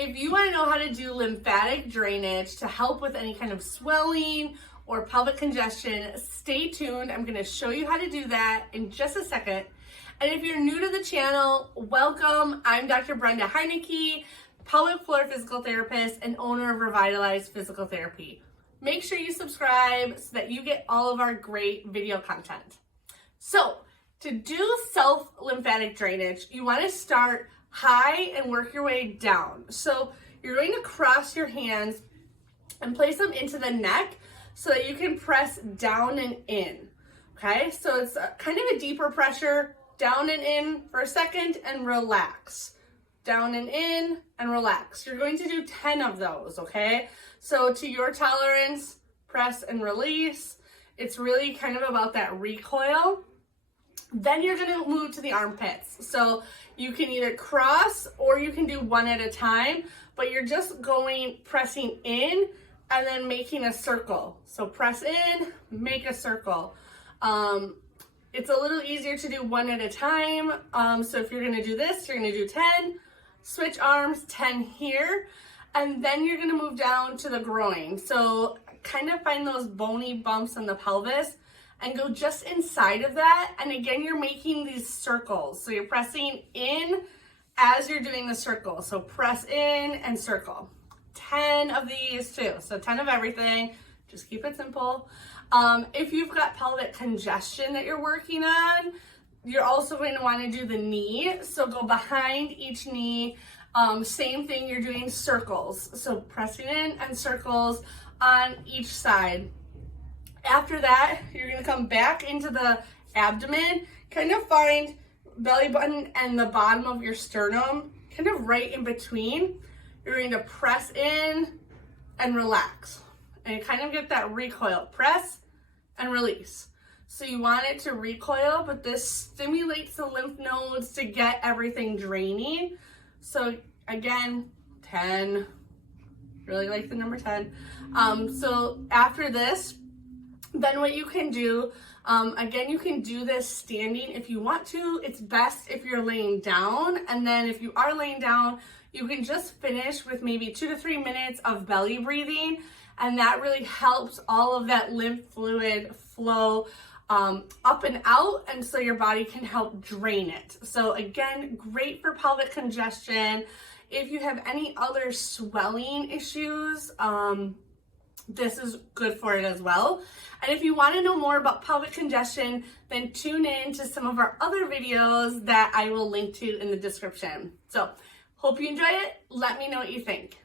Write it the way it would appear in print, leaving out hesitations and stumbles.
If you want to know how to do lymphatic drainage to help with any kind of swelling or pelvic congestion, stay tuned. I'm going to show you how to do that in just a second. And if you're new to the channel, welcome. I'm Dr. Brenda Heineke, pelvic floor physical therapist and owner of Revitalize Physical Therapy. Make sure you subscribe so that you get all of our great video content. So to do self-lymphatic drainage, you want to start high and work your way down. So you're going to cross your hands and place them into the neck so that you can press down and in. Okay, so it's kind of a deeper pressure, down and in for a second and relax. Down and in and relax. You're going to do 10 of those, okay? So to your tolerance, press and release. It's really kind of about that recoil. Then you're going to move to the armpits. So you can either cross or you can do one at a time, but you're just pressing in and then making a circle. So press in, make a circle. It's a little easier to do one at a time. So if you're going to do this, you're going to do 10, switch arms, 10 here, and then you're going to move down to the groin. So kind of find those bony bumps in the pelvis and go just inside of that. And again, you're making these circles. So you're pressing in as you're doing the circle. So press in and circle. 10 of these too. So 10 of everything. Just keep it simple. If you've got pelvic congestion that you're working on, you're also going to want to do the knee. So go behind each knee. Same thing, you're doing circles. So pressing in and circles on each side. After that, you're going to come back into the abdomen, kind of find belly button and the bottom of your sternum, kind of right in between. You're going to press in and relax. And kind of get that recoil. Press and release. So you want it to recoil, but this stimulates the lymph nodes to get everything draining. So again, 10. Really like the number 10. So after this, then what you can do, again, you can do this standing if you want to. It's best if you're laying down. And then if you are laying down, you can just finish with maybe 2 to 3 minutes of belly breathing. And that really helps all of that lymph fluid flow up and out. And so your body can help drain it. So again, great for pelvic congestion. If you have any other swelling issues, this is good for it as well. And if you want to know more about pelvic congestion, then tune in to some of our other videos that I will link to in the description. So hope you enjoy it. Let me know what you think.